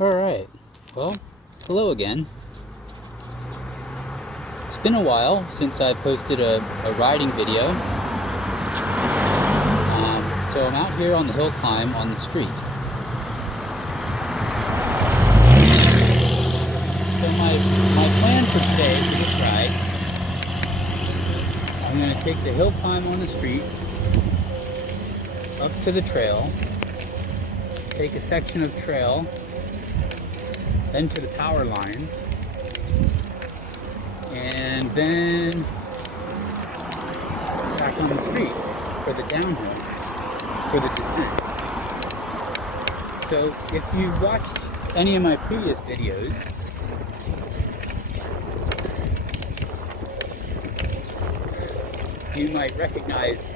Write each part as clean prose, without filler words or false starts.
Alright, well, hello again. It's been a while since I posted a riding video. So I'm out here on the hill climb on the street. So my plan for today, for this ride, I'm going to take the hill climb on the street up to the trail, take a section of trail, then to the power lines, and then back on the street for the downhill, for the descent. So if you've watched any of my previous videos, you might recognize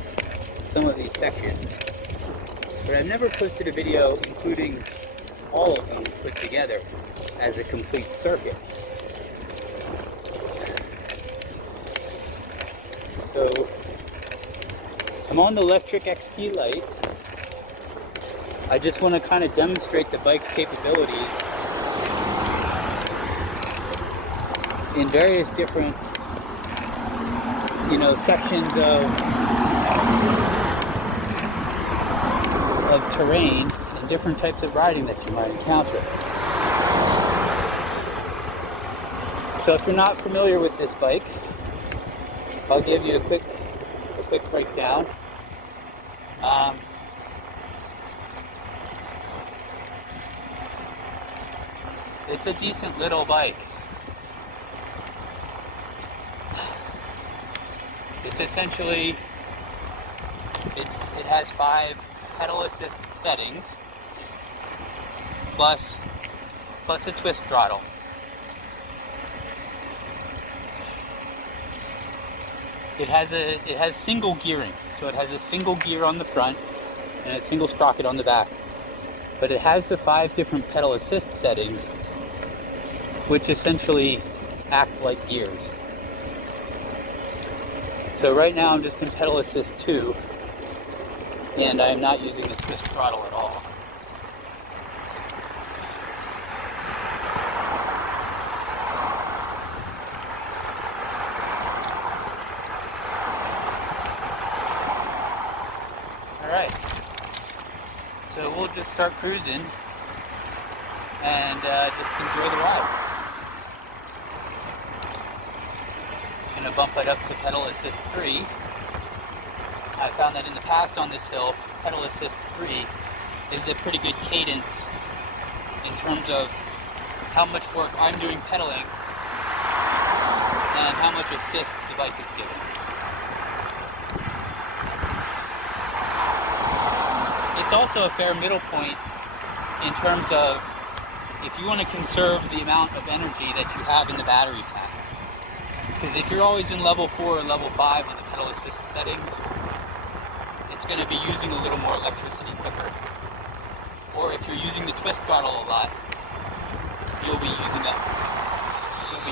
some of these sections, but I've never posted a video including all of them put together as a complete circuit. So I'm on the Lectric XP Lite. I just want to kind of demonstrate the bike's capabilities in various different, sections of terrain and different types of riding that you might encounter. So if you're not familiar with this bike, I'll give you a quick breakdown. It's a decent little bike. It's essentially, it has 5 pedal assist settings plus a twist throttle. It has single gearing, so it has a single gear on the front and a single sprocket on the back. But it has the 5 different pedal assist settings, which essentially act like gears. So right now I'm just in pedal assist 2, and I'm not using the twist throttle at all. Alright, so we'll just start cruising and just enjoy the ride. I'm going to bump it up to pedal assist 3. I found that in the past on this hill, pedal assist 3 is a pretty good cadence in terms of how much work I'm doing pedaling and how much assist the bike is giving. It's also a fair middle point in terms of if you want to conserve the amount of energy that you have in the battery pack. Because if you're always in level 4 or level 5 on the pedal assist settings, it's going to be using a little more electricity quicker. Or if you're using the twist throttle a lot, you'll be using up your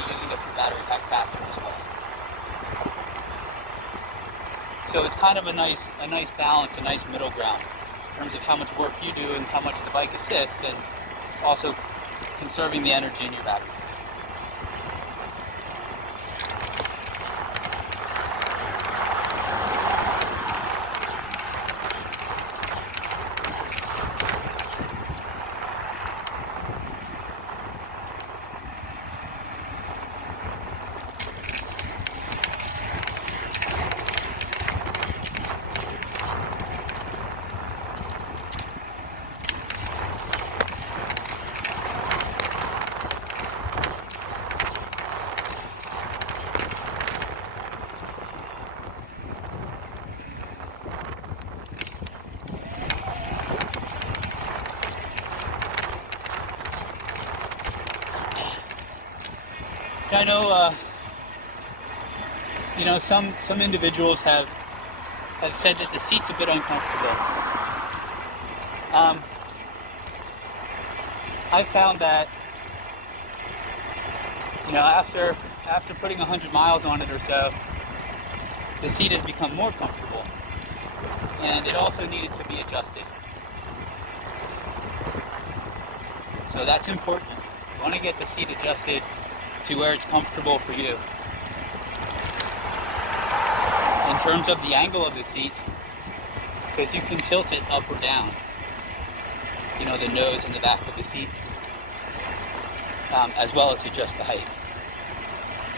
battery pack faster as well. So it's kind of a nice balance, a nice middle ground in terms of how much work you do and how much the bike assists, and also conserving the energy in your battery. I know, some individuals have said that the seat's a bit uncomfortable. I found that, after putting 100 miles on it or so, the seat has become more comfortable, and it also needed to be adjusted. So that's important. You want to get the seat adjusted to where it's comfortable for you. In terms of the angle of the seat, because you can tilt it up or down, you know, the nose and the back of the seat, as well as adjust the height.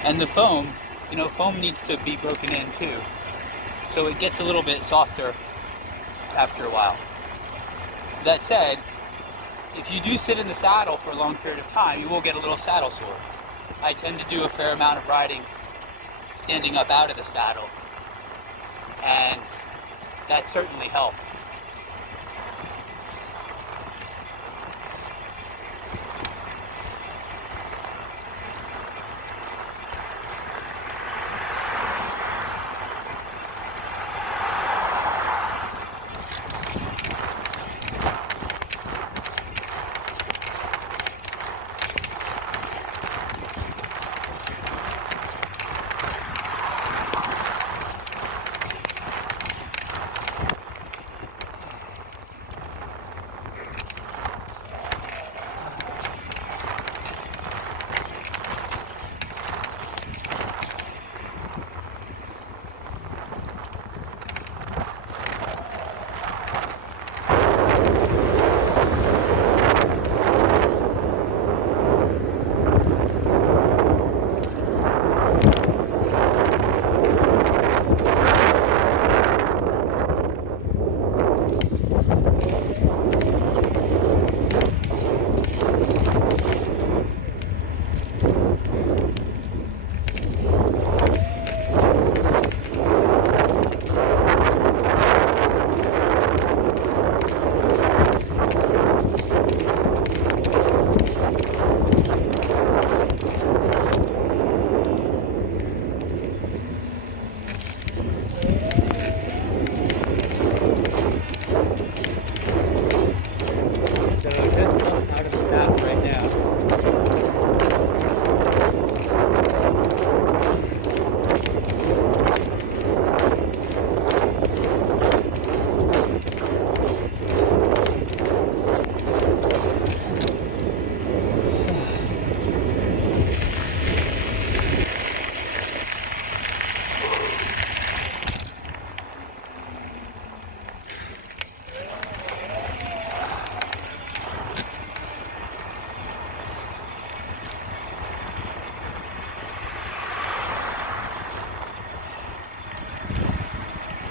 And the foam, you know, foam needs to be broken in too, so it gets a little bit softer after a while. That said, if you do sit in the saddle for a long period of time, you will get a little saddle sore. I tend to do a fair amount of riding standing up out of the saddle, and that certainly helps.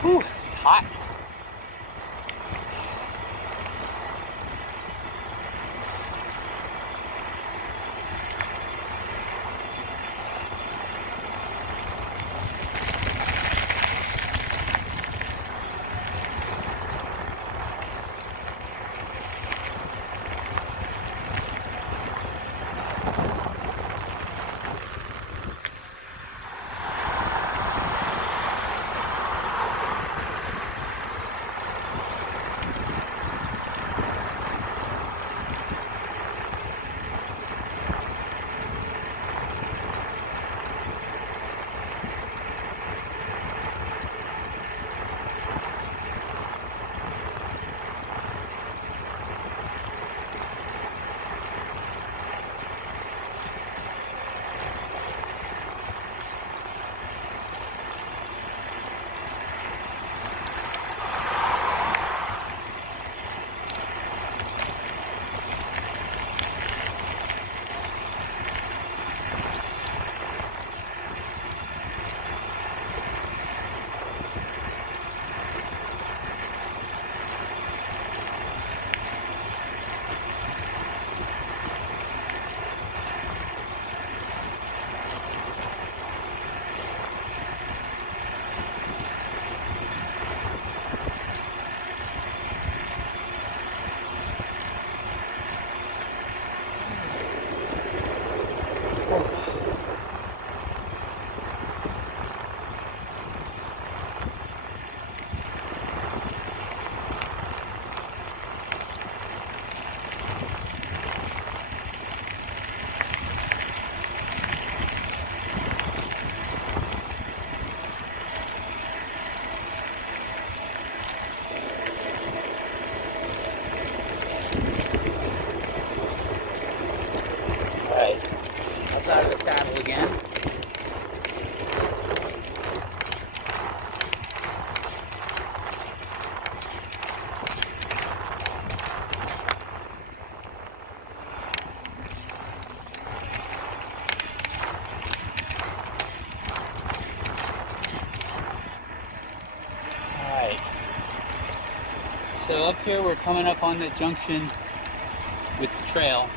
Whew, it's hot. here we're coming up on the junction with the trail.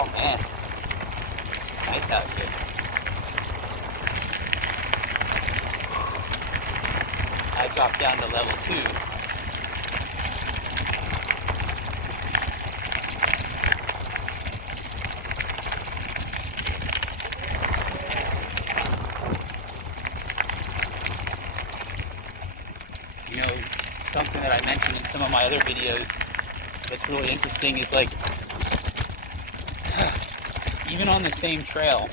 Oh man, it's nice out here. I dropped down to level 2. You know, something that I mentioned in some of my other videos that's really interesting is like, even on the same trail,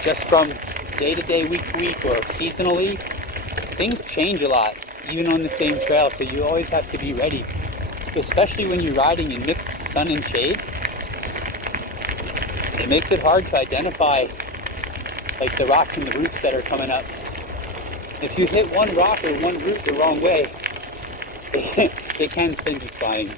just from day to day, week to week, or seasonally, things change a lot, even on the same trail, so you always have to be ready, especially when you're riding in mixed sun and shade. It makes it hard to identify like the rocks and the roots that are coming up. If you hit one rock or one root the wrong way, they can send you flying.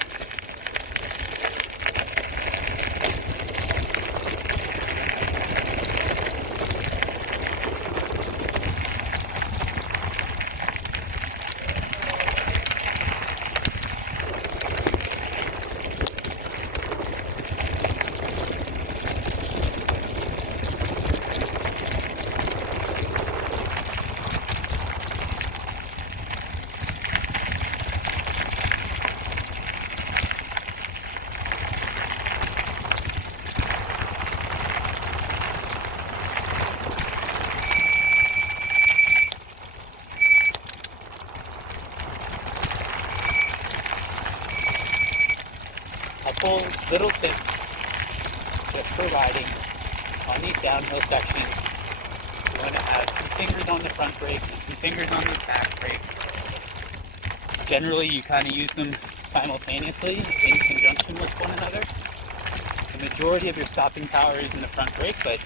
I pull little tips just for riding on these downhill sections. You want to have 2 fingers on the front brake and 2 fingers on the back brake. Generally, you kind of use them simultaneously in conjunction with one another. The majority of your stopping power is in the front brake, but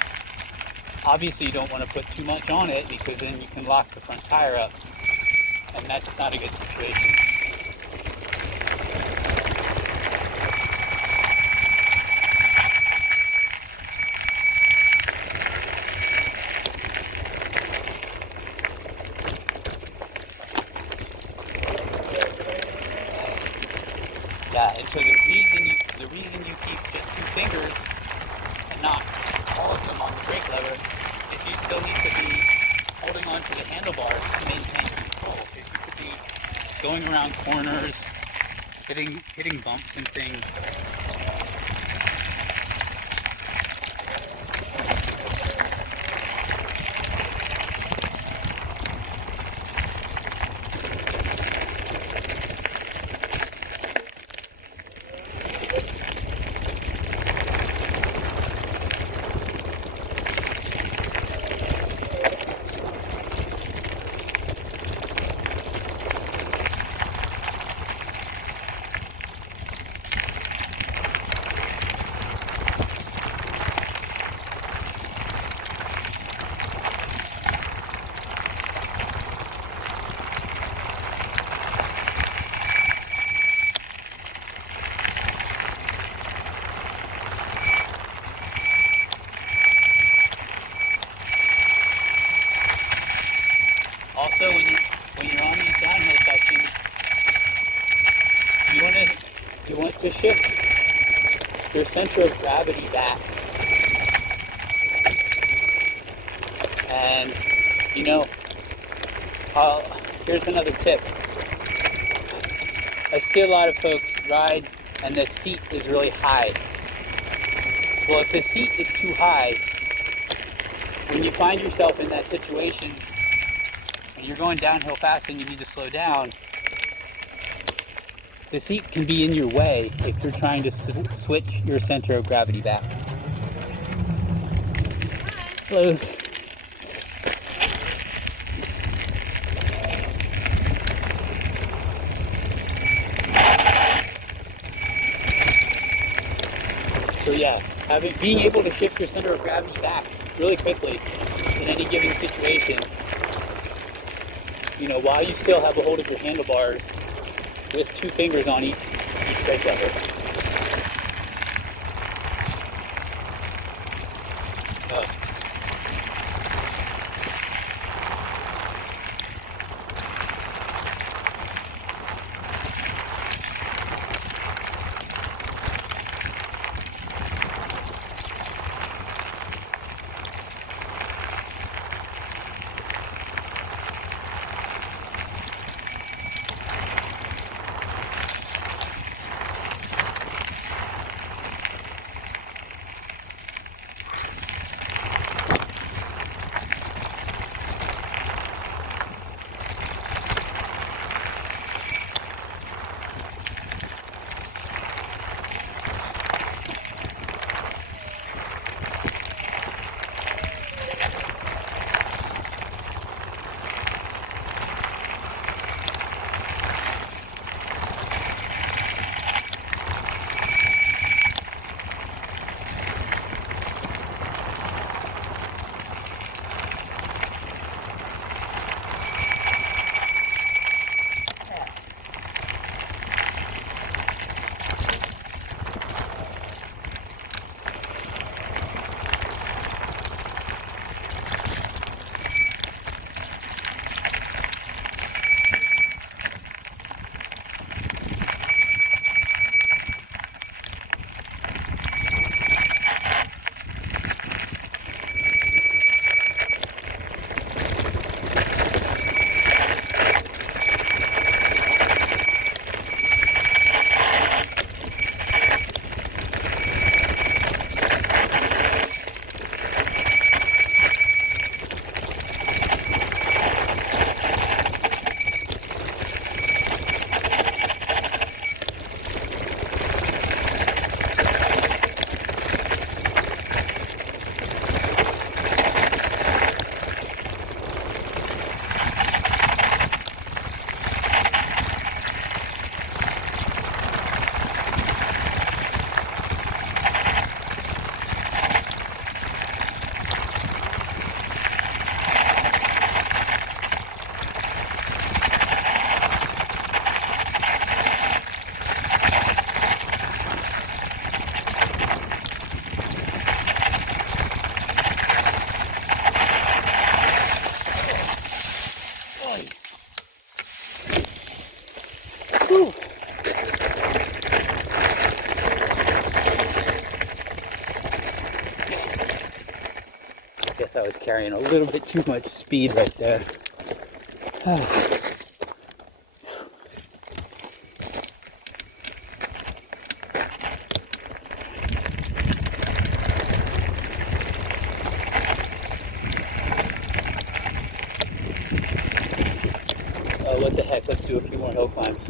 obviously you don't want to put too much on it because then you can lock the front tire up, and that's not a good situation. Yeah, and so the reason you keep just 2 fingers and not all of them on the brake lever is you still need to be holding on to the handlebars to maintain control. Because you could be going around corners, hitting bumps and things. you want to shift your center of gravity back. And, you know, here's another tip. I see a lot of folks ride and the seat is really high. Well, if the seat is too high, when you find yourself in that situation and you're going downhill fast and you need to slow down, the seat can be in your way if you're trying to switch your center of gravity back. Hello. So yeah, being able to shift your center of gravity back really quickly in any given situation, you know, while you still have a hold of your handlebars with 2 fingers on each brake lever. So, whew. I guess I was carrying a little bit too much speed right there. What the heck, let's do a few more hill climbs.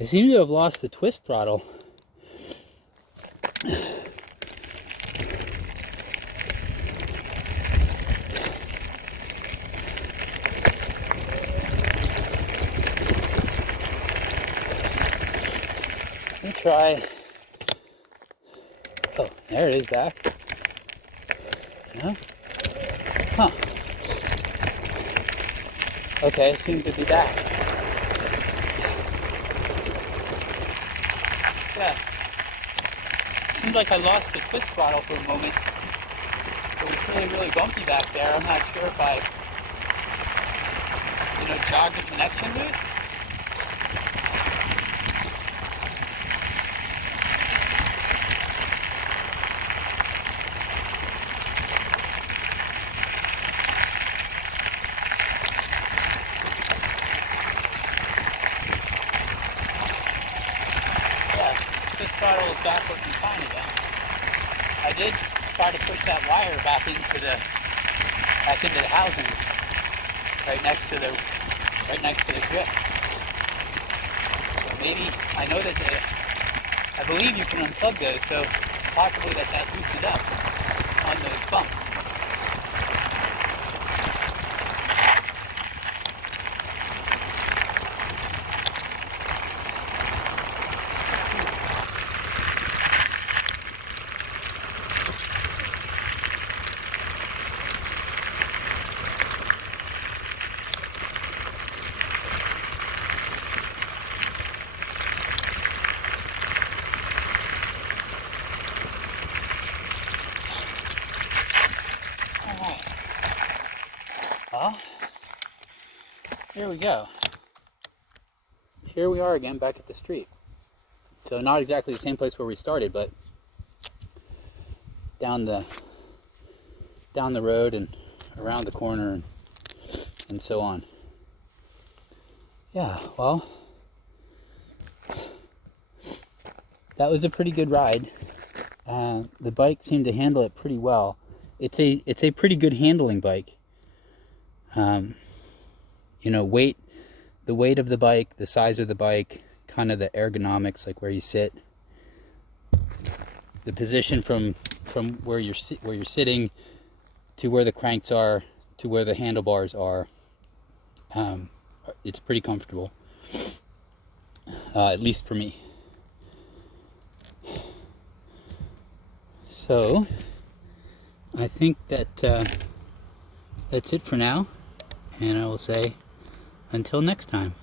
I seem to have lost the twist throttle. Let me try. Oh, there it is back. Yeah. Huh. Okay, it seems to be back. Yeah. Seems like I lost the twist throttle for a moment. It was really, really bumpy back there. I'm not sure if I, jogged the connection loose. This throttle is back working fine again. I did try to push that wire back into the housing, right next to the grip. So maybe I know that I believe you can unplug those, so possibly that loosened up on those bumps. Well, here we go. Here we are again back at the street. So not exactly the same place where we started, but down the road and around the corner and so on. Yeah, well, that was a pretty good ride. The bike seemed to handle it pretty well. It's a pretty good handling bike. The weight of the bike, the size of the bike, kind of the ergonomics, like where you sit, the position from where you're sitting to where the cranks are to where the handlebars are. It's pretty comfortable, at least for me. So I think that that's it for now, and I will say until next time.